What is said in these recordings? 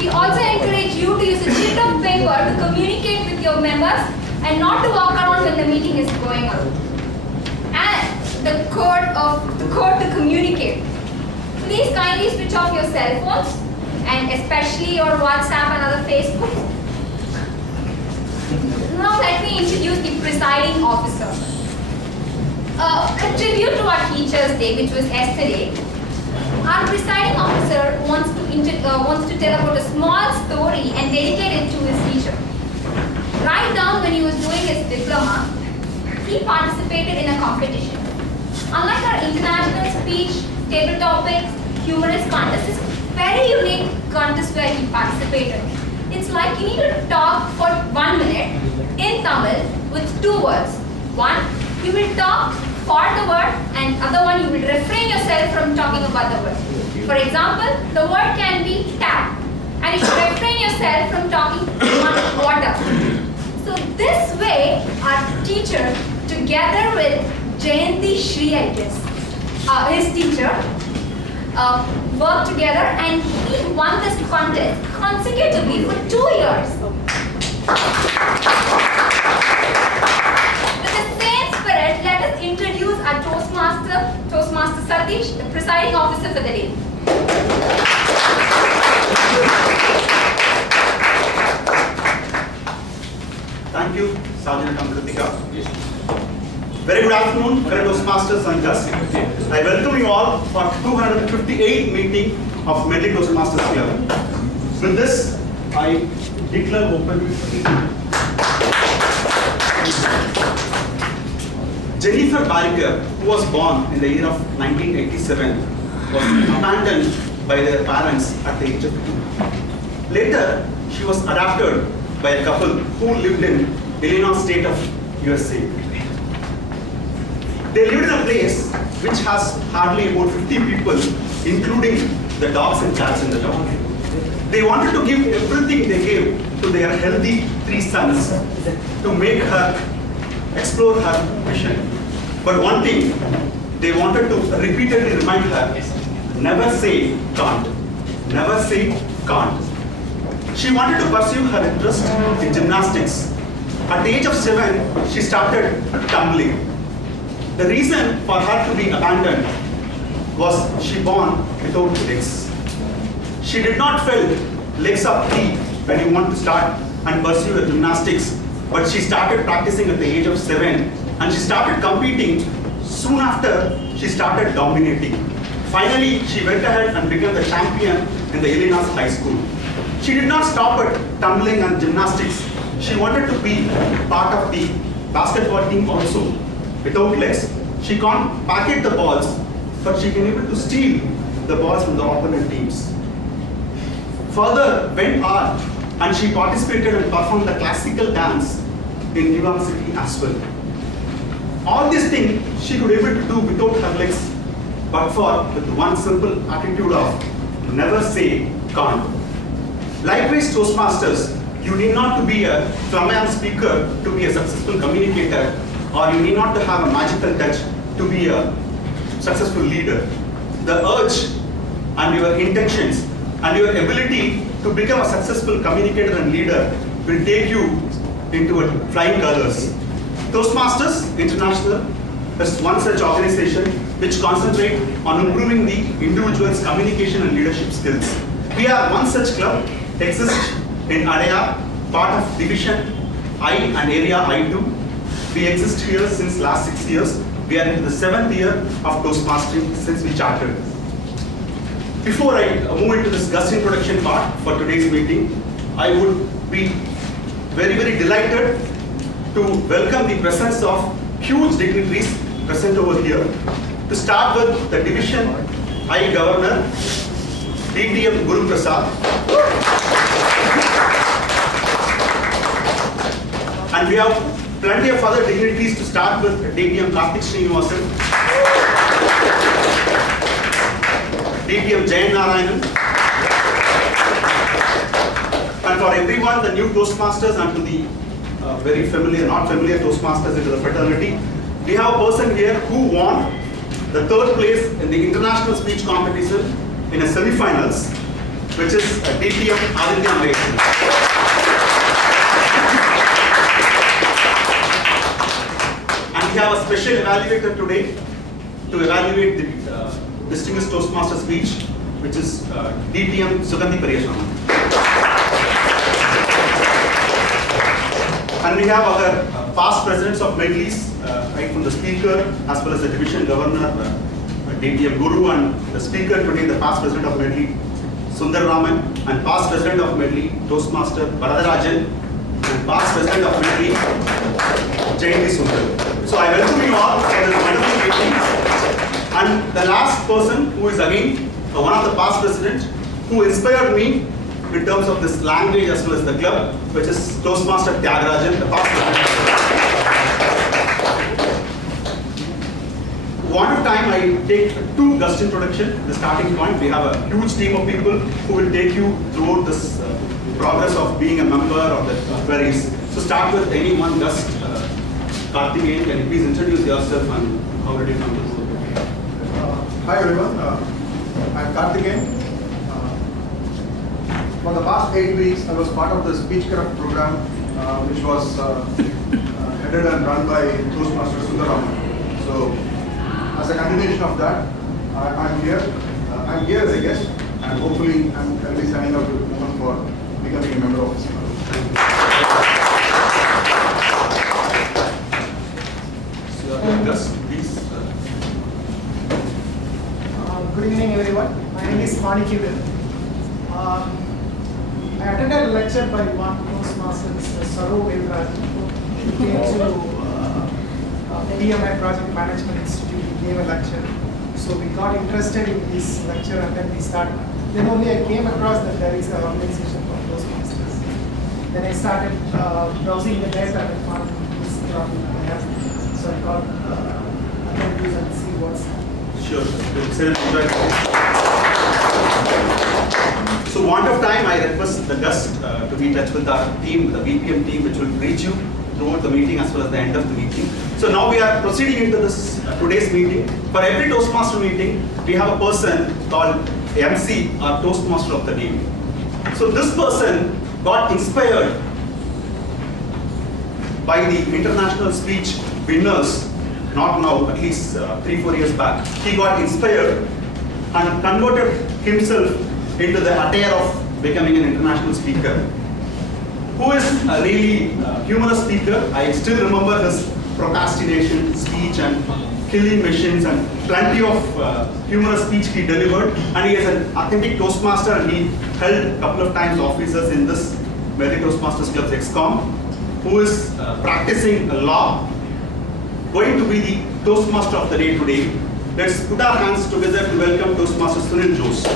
We also encourage you to use a sheet of paper to communicate with your members and not to walk around when the meeting is going on. And the code to communicate. Please kindly switch off your cell phones and especially your WhatsApp and other Facebook. Now let me introduce the presiding officer. A tribute to our Teachers' Day, which was yesterday. Our presiding officer wants to tell about a small story and dedicate it to his teacher. Right down when he was doing his diploma, he participated in a competition. Unlike our international speech, table topics, humorous contest, it's a very unique contest where he participated. It's like you need to talk for 1 minute in Tamil with 2 words. One, you will talk for the word, and other one, you will refrain yourself from talking about the word. For example, the word can be tap, and you should refrain yourself from talking on water. So this way, our teacher, together with Jayanti Shri, I guess, his teacher, worked together and he won this contest consecutively for 2 years. With the same spirit, let us introduce our Toastmaster Satish, the presiding officer for the day. Thank you, Sergeant Kritika. Very good afternoon, fellow Toastmasters and guests. I welcome you all for 258th meeting of Medley Toastmasters here. With this, I declare open the meeting. Jennifer Barker, who was born in the year of 1987, was abandoned by their parents at the age of 2. Later, she was adopted by a couple who lived in Illinois state of USA. They lived in a place which has hardly about 50 people, including the dogs and cats in the town. They wanted to give everything they gave to their healthy 3 sons to make her explore her vision. But one thing, they wanted to repeatedly remind her, never say can't. Never say can't. She wanted to pursue her interest in gymnastics. At the age of 7, she started tumbling. The reason for her to be abandoned was she born without legs. She did not feel legs are free when you want to start and pursue the gymnastics, but she started practicing at the age of 7 and she started competing. Soon after, she started dominating. Finally, she went ahead and became the champion in the Illinois high school. She did not stop at tumbling and gymnastics. She wanted to be part of the basketball team also. Without legs, she can't packet the balls, but she can able to steal the balls from the opponent teams. Further went on, and she participated and performed the classical dance in New York City as well. All these things she could able to do without her legs, but with one simple attitude of never say can't. Likewise, Toastmasters, you need not to be a flamboyant speaker to be a successful communicator, or you need not to have a magical touch to be a successful leader. The urge and your intentions and your ability to become a successful communicator and leader will take you into flying colors. Toastmasters International is one such organization which concentrates on improving the individual's communication and leadership skills. We are one such club, exists in Adaya, part of Division I and Area I2. We exist here since last 6 years. We are into the 7th year of Toastmastering since we chartered. Before I move into this guest introduction part for today's meeting, I would be very, very delighted to welcome the presence of huge dignitaries present over here. To start with the Division I Governor, DTM Guru Prasad. And we have plenty of other dignitaries to start with DTM Karthik Srinivasan, DTM Jayan Narayanan. And for everyone, the new Toastmasters and to the very familiar, not familiar Toastmasters into the fraternity, we have a person here who won the 3rd place in the international speech competition in a semi-finals. which is DTM Aditya Malaysia. And we have a special evaluator today to evaluate the distinguished Toastmaster speech, which is DTM Sugandhi Pariyasharma. And we have our past presidents of Medleys, right from the speaker as well as the division governor, DTM Guru, and the speaker today, the past president of Medley, Sundar Raman, and past president of Medley, Toastmaster Varadarajan, and past president of Medley, Jayanti Sundar. So I welcome you all for this wonderful meeting. And the last person who is again one of the past presidents who inspired me in terms of this language as well as the club, which is Toastmaster Tyagarajan, the past president. One of time I take two guest introduction. The starting point, we have a huge team of people who will take you throughout this progress of being a member of the queries. So start with any one guest. Karthikeyan, can you please introduce yourself and how did you come to this? Hi everyone, I'm Karthikeyan. For the past 8 weeks, I was part of the Speech Craft program, which was headed and run by Toastmaster Sundaram. So, as a continuation of that, I'm here. I'm here as a guest, and hopefully, I'll be signing up with Mohan for becoming a member of this club. So, Gus, please. Good evening, everyone. My name is Manikiran. I attended a lecture by one Toastmasters, Saru Vedraj. He came to DMI Project Management Institute. He gave a lecture. So we got interested in this lecture and then we started. Then only I came across that there is an organization called Toastmasters. Then I started browsing the net and I found this club. So I thought I can use and see what's happening. Sure. So, want of time, I request the guest to be in touch with our team, the BPM team, which will reach you throughout the meeting as well as the end of the meeting. So now we are proceeding into this today's meeting. For every Toastmaster meeting, we have a person called MC, or Toastmaster of the day. So this person got inspired by the international speech winners. Not now, at least 3-4 years back. He got inspired and converted himself into the attire of becoming an international speaker. Who is a really humorous speaker. I still remember his procrastination speech and killing machines and plenty of humorous speech he delivered. And he is an authentic Toastmaster and he held a couple of times offices in this Medley Toastmasters Club's ExCom, who is practicing law, going to be the Toastmaster of the day today. Let's put our hands together to welcome Toastmaster Sunil Jose.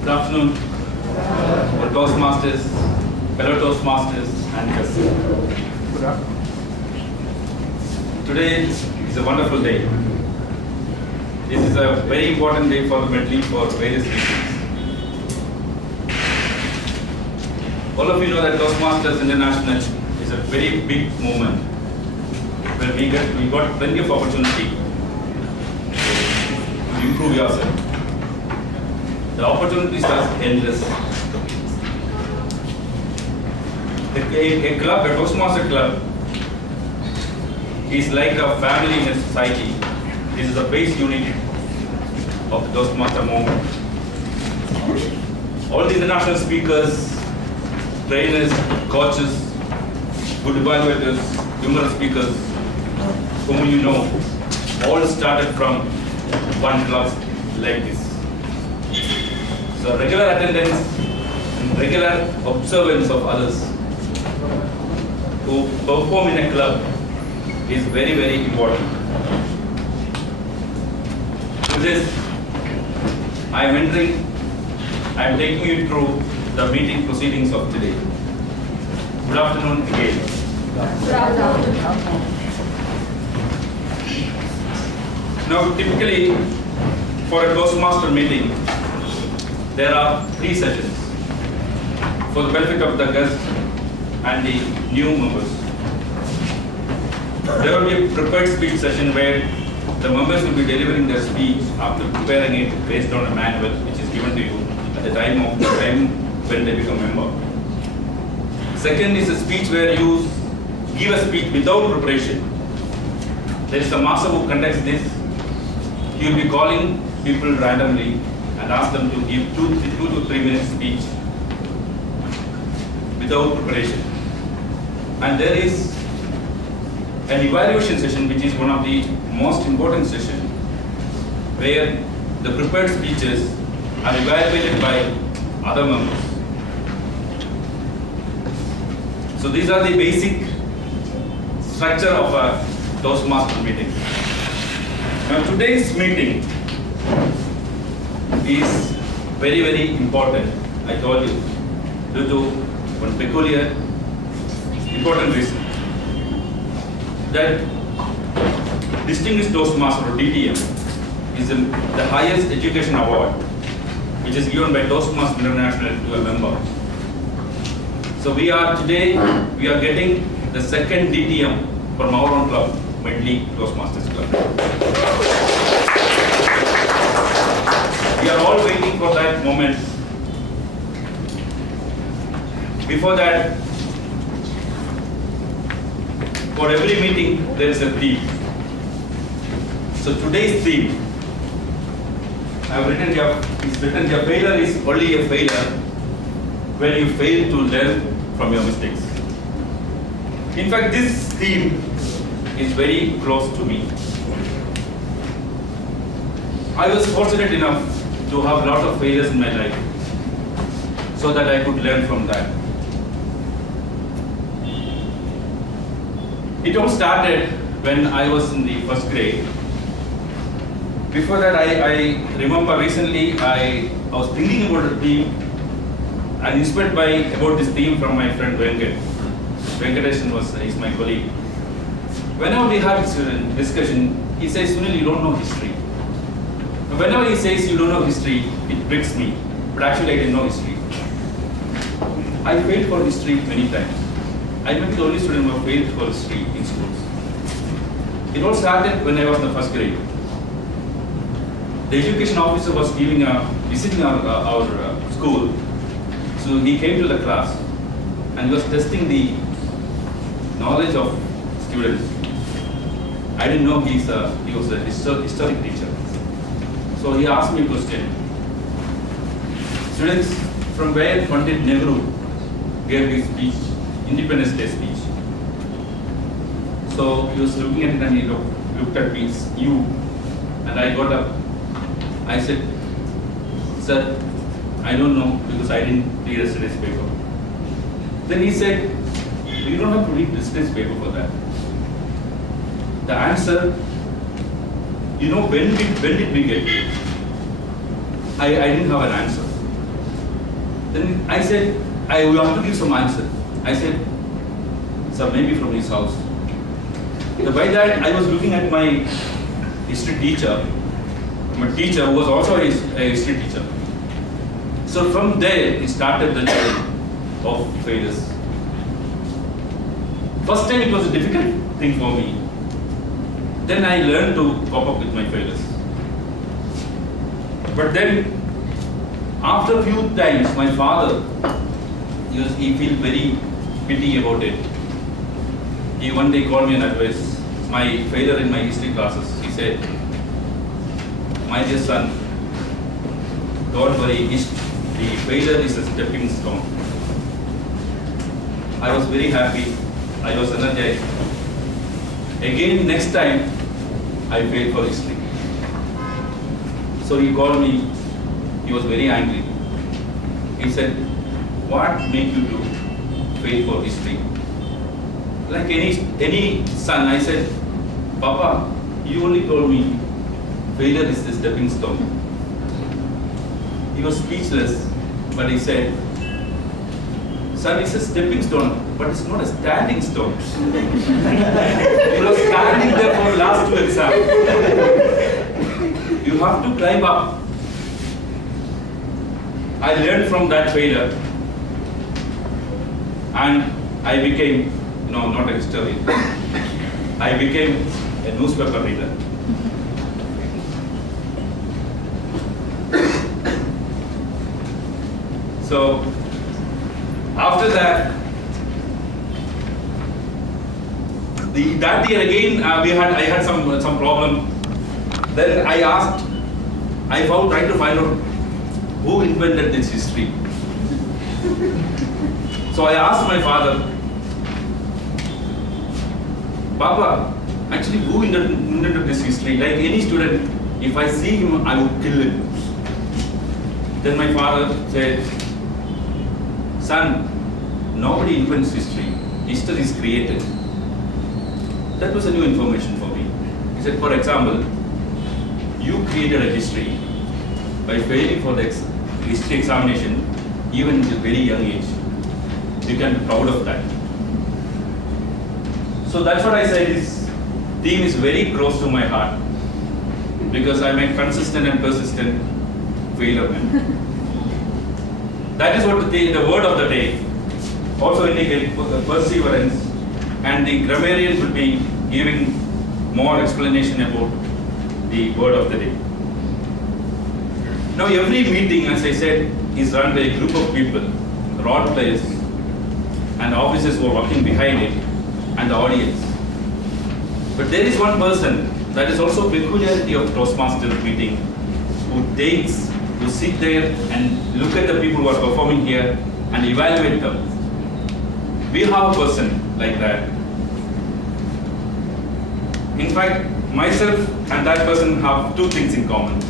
Good afternoon, Toastmasters, fellow Toastmasters, and guests. Good afternoon. Today is a wonderful day. This is a very important day for the Medley for various reasons. All of you know that Toastmasters International is a very big movement where we got plenty of opportunity to improve yourself. The opportunities are endless. A club, a Toastmaster club, is like a family in a society. This is the base unit of the Toastmaster movement. All the international speakers, trainers, coaches, good evaluators, humorous speakers, whom you know, all started from one club like this. So regular attendance and regular observance of others who perform in a club is very, very important. With this, I am taking you through the meeting proceedings of today. Good afternoon again. Now, typically, for a Toastmaster meeting, there are 3 sessions for the benefit of the guests and the new members. There will be a prepared speech session where the members will be delivering their speech after preparing it based on a manual which is given to you at the time when they become member. Second is a speech where you give a speech without preparation. There is a master who conducts this. He will be calling people randomly and ask them to give 2 to 3 minutes speech without preparation. And there is an evaluation session, which is one of the most important sessions, where the prepared speeches are evaluated by other members. So these are the basic structure of a Toastmaster meeting. Now today's meeting is very, very important, I told you, due to one peculiar important reason. That Distinguished Toastmaster or DTM is the highest education award which is given by Toastmasters International to a member. So we are getting the second DTM from our own club, Medley Toastmasters Club. We are all waiting for that moment. Before that, for every meeting, there is a theme. So today's theme, I have written here, failure is only a failure when you fail to learn from your mistakes. In fact, this theme is very close to me. I was fortunate enough to have a lot of failures in my life so that I could learn from that. It all started when I was in the first grade. Before that, I remember recently I was thinking about a theme and inspired about this theme from my friend Venkat. Venkatesh is my colleague. Whenever we have this discussion, he says, Sunil, you don't know history. Whenever he says you don't know history, it breaks me. But actually I didn't know history. I failed for history many times. I may be the only student who failed for history in schools. It all started when I was in the first grade. The education officer was visiting our school. So he came to the class and was testing the knowledge of students. I didn't know he was a historic teacher. So he asked me a question. Students, from where Pandit Nehru gave his speech, Independence Day speech. So he was looking at it and he looked at me, you, and I got up. I said, sir, I don't know because I didn't read yesterday's paper. Then he said, you don't have to read yesterday's paper for that. The answer, you know, when did we get it? I didn't have an answer. Then I said, we have to give some answer. I said, sir, maybe from his house. By that, I was looking at my history teacher, my teacher who was also a history teacher. So from there, it started the journey of failures. First time it was a difficult thing for me. Then I learned to cope up with my failures. But then, after a few times, my father, he felt very pity about it. He one day called me and advised my failure in my history classes. He said, my dear son, don't worry, the failure is a stepping stone. I was very happy. I was energized. Again, next time, I failed for history. So he called me. He was very angry. He said, what made you to fail for history? Like any son, I said, Papa, you only told me failure is the stepping stone. He was speechless, but he said, son, it's a stepping stone, but it's not a standing stone. You are standing there for last 2 exams. You have to climb up. I learned from that failure, and I became, not a historian. I became a newspaper reader. So after that, that year again, I had some problem. Then I tried to find out who invented this history. So I asked my father, Papa, actually who invented this history? Like any student, if I see him, I would kill him. Then my father said, son, nobody invents history. History is created. That was a new information for me. He said, for example, you created a history by failing for the history examination even at a very young age. You can be proud of that. So that's what I said, this theme is very close to my heart because I'm a consistent and persistent failure man. That is what the word of the day also indicates perseverance, and the grammarian will be giving more explanation about the word of the day. Now every meeting, as I said, is run by a group of people, role players and officers who are working behind it and the audience. But there is one person that is also a peculiarity of Toastmasters meeting who sit there and look at the people who are performing here and evaluate them. We have a person like that. In fact, myself and that person have two things in common.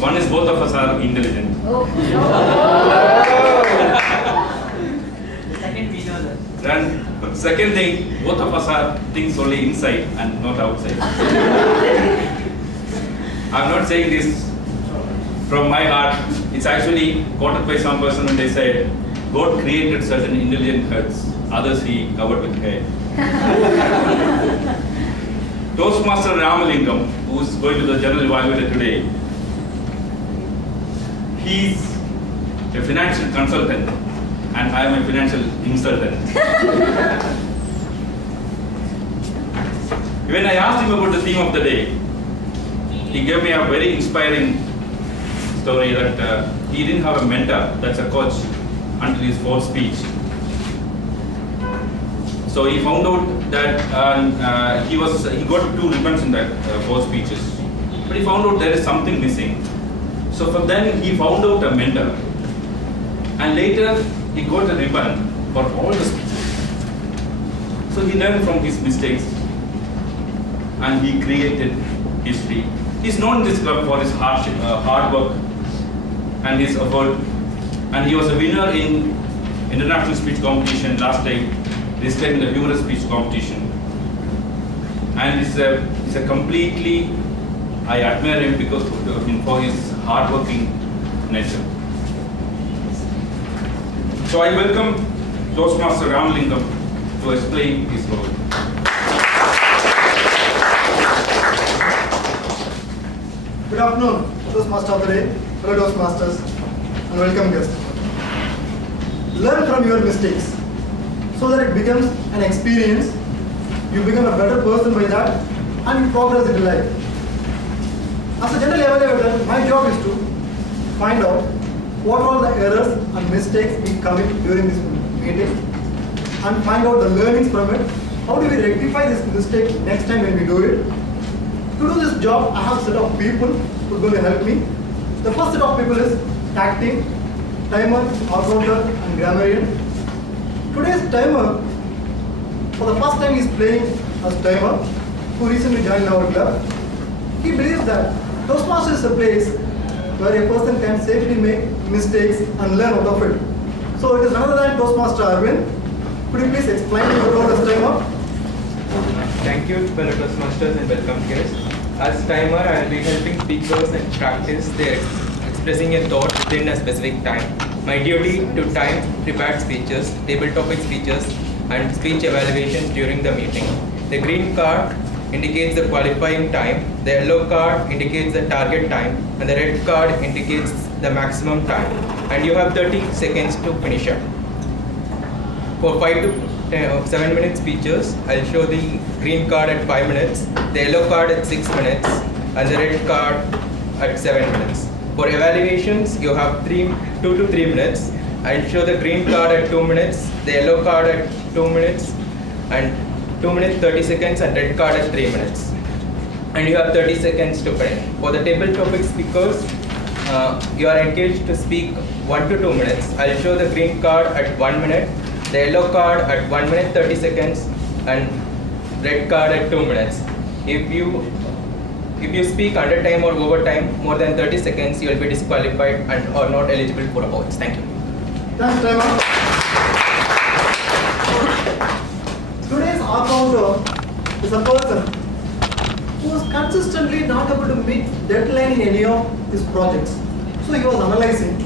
One is both of us are intelligent. And second thing, both of us are things only inside and not outside. I'm not saying this from my heart. It's actually quoted by some person when they said, God created certain intelligent heads, others he covered with hair. Toastmaster Ramalingam, who is going to the general evaluator today, he's a financial consultant and I am a financial insultant. When I asked him about the theme of the day, he gave me a very inspiring story that he didn't have a mentor, that's a coach, until his fourth speech. So he found out that he got 2 ribbons in that 4 speeches, but he found out there is something missing. So from then he found out a mentor, and later he got a ribbon for all the speeches. So he learned from his mistakes, and he created history. He's known in this club for his hard work and his effort, and he was a winner in international speech competition last time. This time in the humorous speech competition, and it's a completely, I admire him because for his hardworking nature. So I welcome Toastmaster Ramalingam to explain his role. Good afternoon, Toastmaster of the day, fellow Toastmasters, and welcome guests. Learn from your mistakes, so that it becomes an experience, you become a better person by that, and you progress in life. As a general evaluator, my job is to find out what are the errors and mistakes we commit during this meeting, and find out the learnings from it. How do we rectify this mistake next time when we do it? To do this job, I have a set of people who are going to help me. The first set of people is tag team, timer, all-rounder, and grammarian. Today's timer, for the first time he is playing as timer, who recently joined our club. He believes that Toastmasters is a place where a person can safely make mistakes and learn out of it. So it is none other than Toastmaster Arvind. Could you please explain your role as timer? Thank you, fellow Toastmasters, and welcome guests. As timer, I will be helping speakers and practice their expressing a thought within a specific time. My duty to time prepared speeches, table topic speeches, and speech evaluations during the meeting. The green card indicates the qualifying time, the yellow card indicates the target time, and the red card indicates the maximum time. And you have 30 seconds to finish up. For 5 7-minute speeches. I'll show the green card at 5 minutes, the yellow card at 6 minutes, and the red card at 7 minutes. For evaluations, you have 2 to 3 minutes. I'll show the green card at 2 minutes, the yellow card at 2 minutes, and 2 minutes 30 seconds, and red card at 3 minutes. And you have 30 seconds to finish. For the table topic speakers, you are engaged to speak 1 to 2 minutes. I'll show the green card at 1 minute, the yellow card at 1 minute 30 seconds, and red card at 2 minutes. If you speak under time or over time, more than 30 seconds, you will be disqualified and are not eligible for awards. Thank you. Thanks, timer. Today's account is a person who was consistently not able to meet deadline in any of his projects. So he was analyzing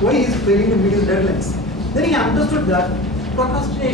why he is failing to meet his deadlines. Then he understood that procrastination